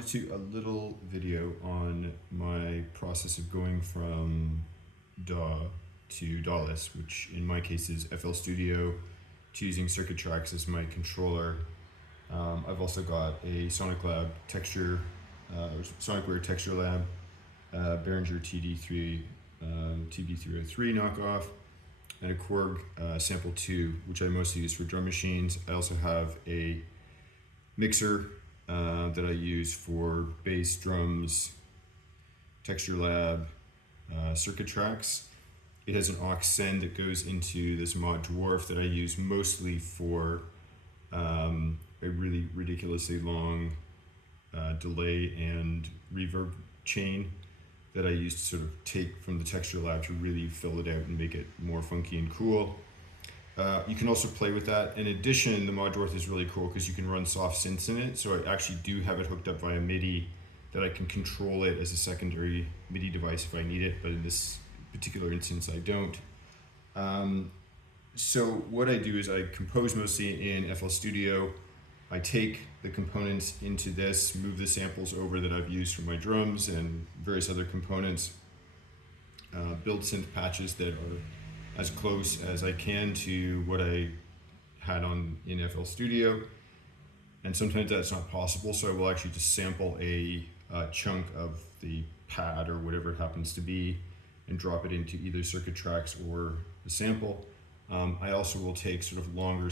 wanted to a little video on my process of going from DAW to dawless, which in my case is FL Studio, to using circuit tracks as my controller. I've also got a Sonic Lab texture, Sonicware Texture Lab, Behringer TD3, TB303 knockoff, and a Korg Sample 2, which I mostly use for drum machines. I also have a mixer that I use for bass, drums, Texture Lab, circuit tracks. It has an aux send that goes into this mod dwarf that I use mostly for a really ridiculously long delay and reverb chain that I use to sort of take from the Texture Lab to really fill it out and make it more funky and cool. You can also play with that. In addition, the mod dwarf is really cool because you can run soft synths in it. So I actually do have it hooked up via MIDI that I can control it as a secondary MIDI device if I need it, but in this particular instance I don't. So what I do is I compose mostly in FL Studio. I take the components into this, move the samples over that I've used for my drums and various other components, build synth patches that are as close as I can to what I had on in FL Studio. And sometimes that's not possible, so I will actually just sample a chunk of the pad or whatever it happens to be and drop it into either circuit tracks or the sample. I also will take sort of longer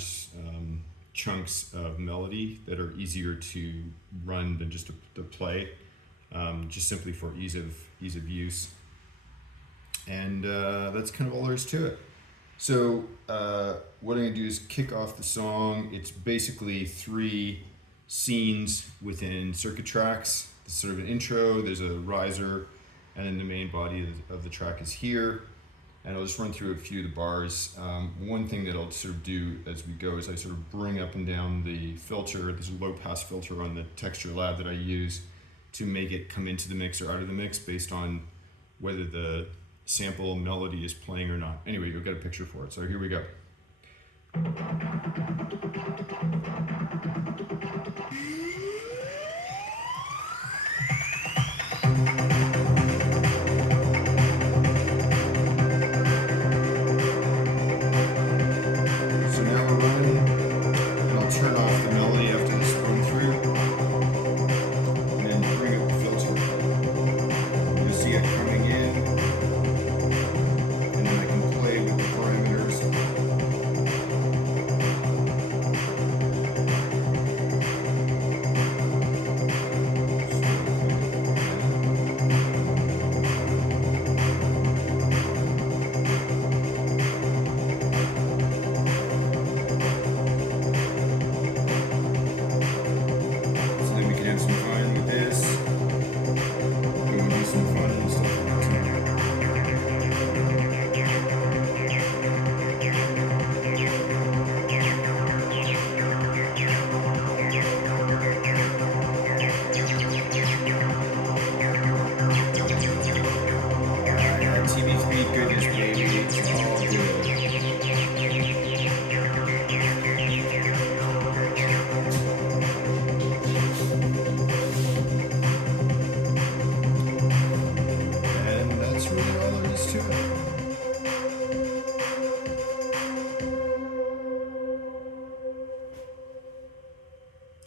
chunks of melody that are easier to run than just to play, just simply for ease of use. And that's kind of all there is to it. So what I'm gonna do is kick off the song. It's basically 3 scenes within circuit tracks. It's sort of an intro, there's a riser, and then the main body of the track is here. And I'll just run through a few of the bars. One thing that I'll sort of do as we go is I sort of bring up and down the filter. There's a low pass filter on the Texture Lab that I use to make it come into the mix or out of the mix based on whether the sample melody is playing or not. Anyway, you'll get a picture for it. So here we go.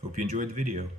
Hope you enjoyed the video.